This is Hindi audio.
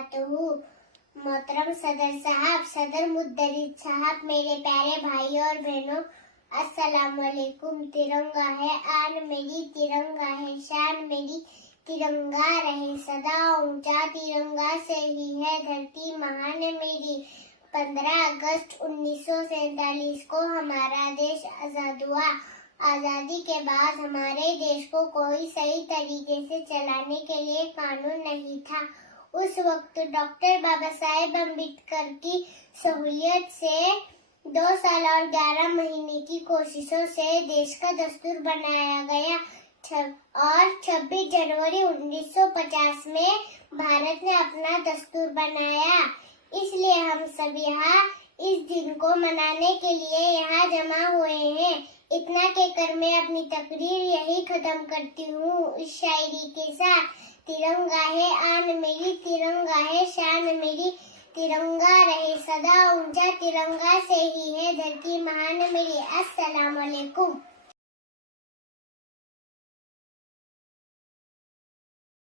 वबरकातुहू। मोहतरम सदर साहब, सदर मुद्दरिस साहब, मेरे प्यारे भाइयों और बहनों, अस्सलाम वालेकुम। तिरंगा है आन मेरी, तिरंगा है शान मेरी, तिरंगा रहे सदा ऊंचा, तिरंगा से ही है धरती महान मेरी। 15 अगस्त 1947 को हमारा देश आजाद हुआ। आजादी के बाद हमारे देश को कोई सही तरीके से चलाने के लिए कानून नहीं था। उस वक्त डॉक्टर बाबा साहेब अम्बेडकर की सहूलियत से 2 साल और 11 महीने की कोशिशों से देश का दस्तूर बनाया गया और 26 जनवरी 1950 में भारत ने अपना दस्तूर बनाया। इसलिए हम सब यहाँ इस दिन को मनाने के लिए यहाँ जमा हुए हैं। इतना कहकर मैं अपनी तकरीर यही खत्म करती हूँ इस शायरी के साथ। तिरंगा है आन मेरी, तिरंगा है शान मेरी, तिरंगा रहे सदा ऊंचा, तिरंगा से ही है धरती महान मेरी। अस्सलाम वालेकुम।